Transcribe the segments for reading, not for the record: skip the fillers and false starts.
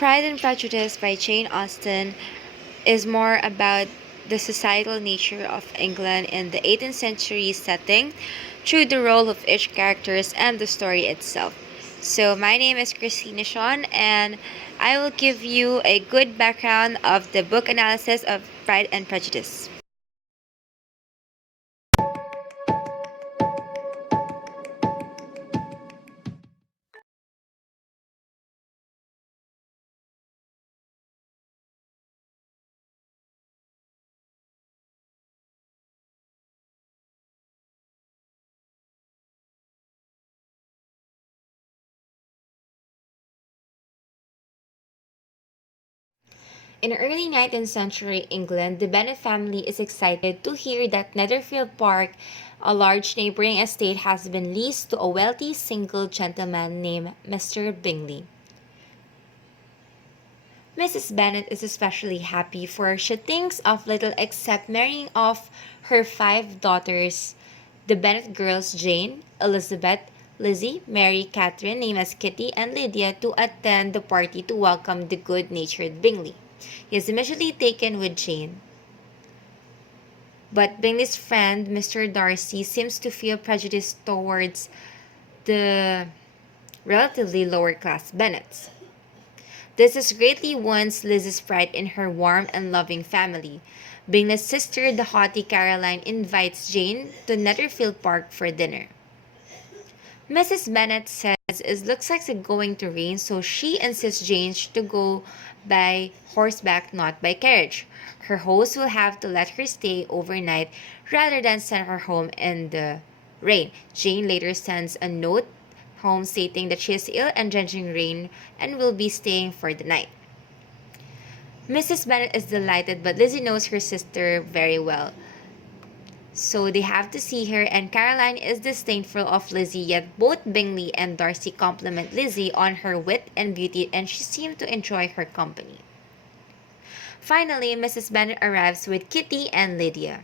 Pride and Prejudice by Jane Austen is more about the societal nature of England in the 18th century setting through the role of each characters and the story itself. So my name is Kristina Sean and I will give you a good background of the book analysis of Pride and Prejudice. In early 19th century England, the Bennet family is excited to hear that Netherfield Park, a large neighboring estate, has been leased to a wealthy single gentleman named Mr. Bingley. Mrs. Bennet is especially happy, for she thinks of little except marrying off her five daughters, the Bennet girls Jane, Elizabeth, Lizzie, Mary, Catherine, named as Kitty, and Lydia, to attend the party to welcome the good-natured Bingley. He is immediately taken with Jane. But Bingley's friend, Mr. Darcy, seems to feel prejudice towards the relatively lower class Bennets. This is greatly wounds Liz's pride in her warm and loving family. Bingley's sister, the haughty Caroline, invites Jane to Netherfield Park for dinner. Mrs. Bennet says it looks like it's going to rain, so she insists Jane to go by horseback, not by carriage. Her host will have to let her stay overnight rather than send her home in the rain. Jane later sends a note home stating that she is ill and drenching rain and will be staying for the night. Mrs. Bennet is delighted, but Lizzie knows her sister very well. So they have to see her, and Caroline is disdainful of Lizzie, yet both Bingley and Darcy compliment Lizzie on her wit and beauty, and she seems to enjoy her company. Finally, Mrs. Bennet arrives with Kitty and Lydia.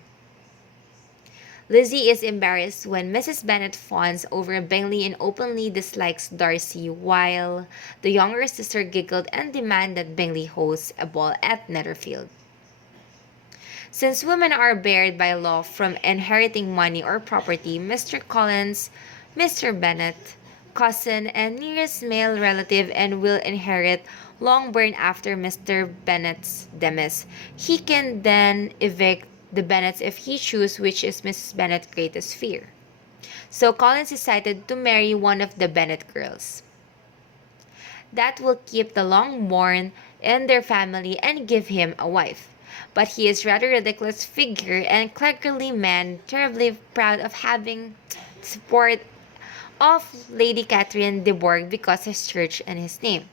Lizzie is embarrassed when Mrs. Bennet fawns over Bingley and openly dislikes Darcy, while the younger sister giggled and demanded that Bingley hosts a ball at Netherfield. Since women are barred by law from inheriting money or property, Mr. Collins, Mr. Bennet, cousin and nearest male relative, and will inherit Longbourn after Mr. Bennet's demise. He can then evict the Bennets if he chooses, which is Mrs. Bennet's greatest fear. So Collins decided to marry one of the Bennet girls. That will keep the Longbourn in their family and give him a wife. But he is rather ridiculous figure and clerkly man, terribly proud of having support of Lady Catherine de Bourgh because his church and his name.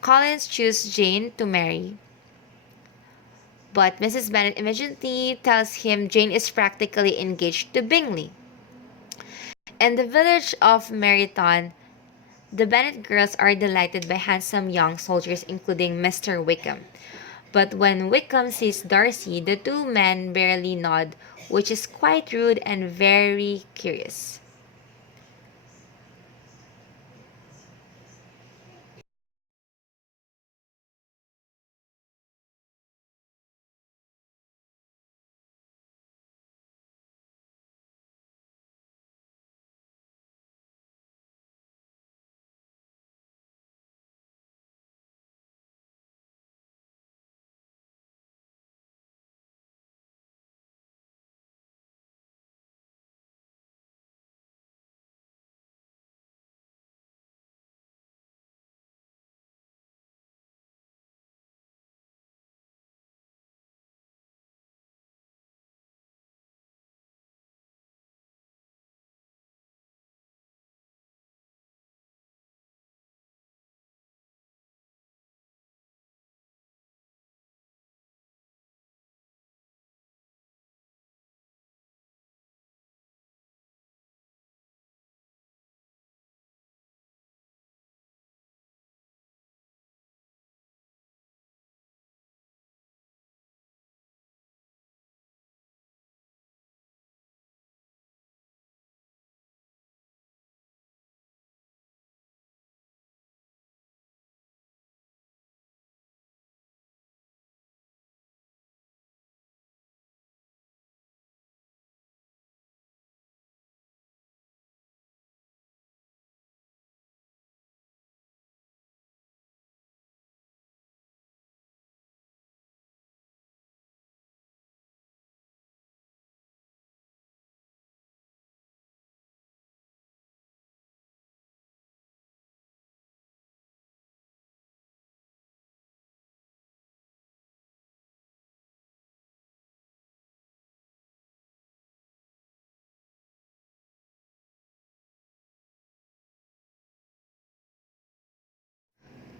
Collins chooses Jane to marry, but Mrs. Bennet immediately tells him Jane is practically engaged to Bingley. In the village of Meryton, the Bennet girls are delighted by handsome young soldiers, including Mr. Wickham. But when Wickham sees Darcy, the two men barely nod, which is quite rude and very curious.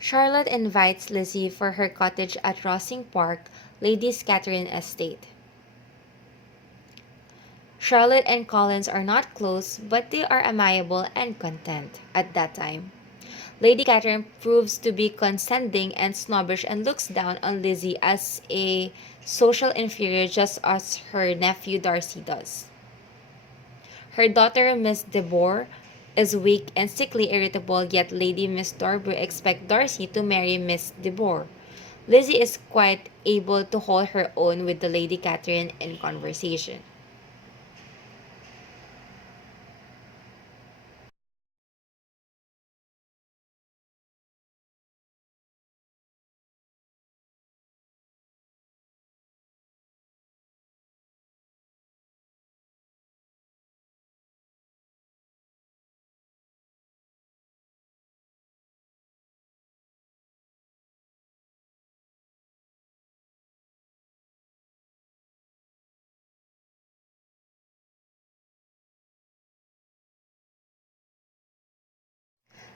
Charlotte invites Lizzie for her cottage at Rosing Park, Lady Catherine Estate. Charlotte and Collins are not close, but they are amiable and content at that time. Lady Catherine proves to be condescending and snobbish and looks down on Lizzie as a social inferior just as her nephew Darcy does. Her daughter Miss Debord is weak and sickly irritable, yet Lady Miss Darby expects Darcy to marry Miss Debord. Lizzie is quite able to hold her own with the Lady Catherine in conversation.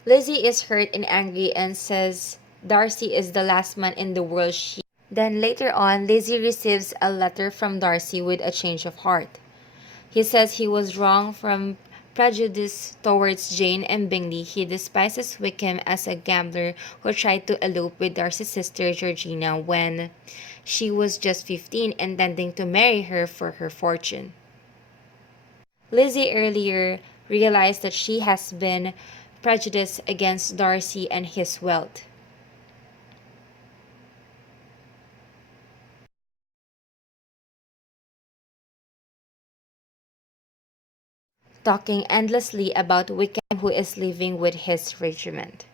Lizzie is hurt and angry and says Darcy is the last man in the world she. Then later on, Lizzie receives a letter from Darcy with a change of heart. He says he was wrong from prejudice towards Jane and Bingley. He despises Wickham as a gambler who tried to elope with Darcy's sister Georgina when she was just 15, intending to marry her for her fortune. Lizzie earlier realized that she has been prejudiced against Darcy and his wealth. Talking endlessly about Wickham who is living with his regiment.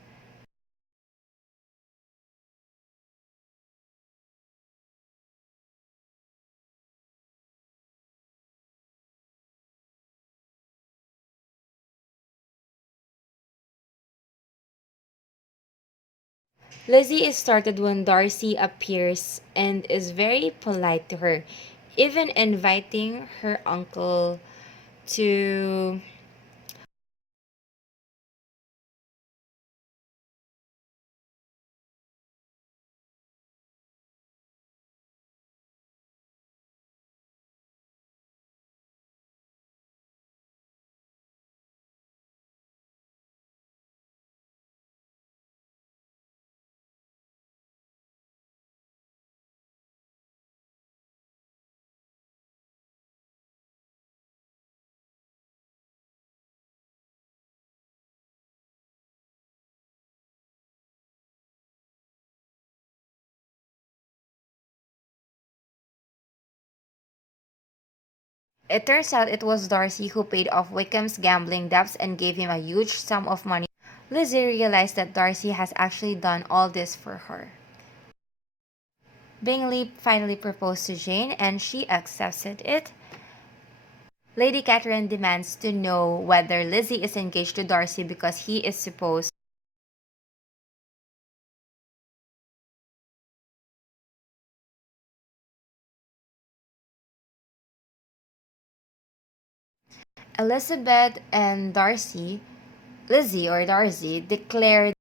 Lizzie is started when Darcy appears and is very polite to her, even inviting her uncle to. It turns out it was Darcy who paid off Wickham's gambling debts and gave him a huge sum of money. Lizzie realized that Darcy has actually done all this for her. Bingley finally proposed to Jane and she accepted it. Lady Catherine demands to know whether Lizzie is engaged to Darcy because he is supposed. Elizabeth and Lizzie or Darcy, declared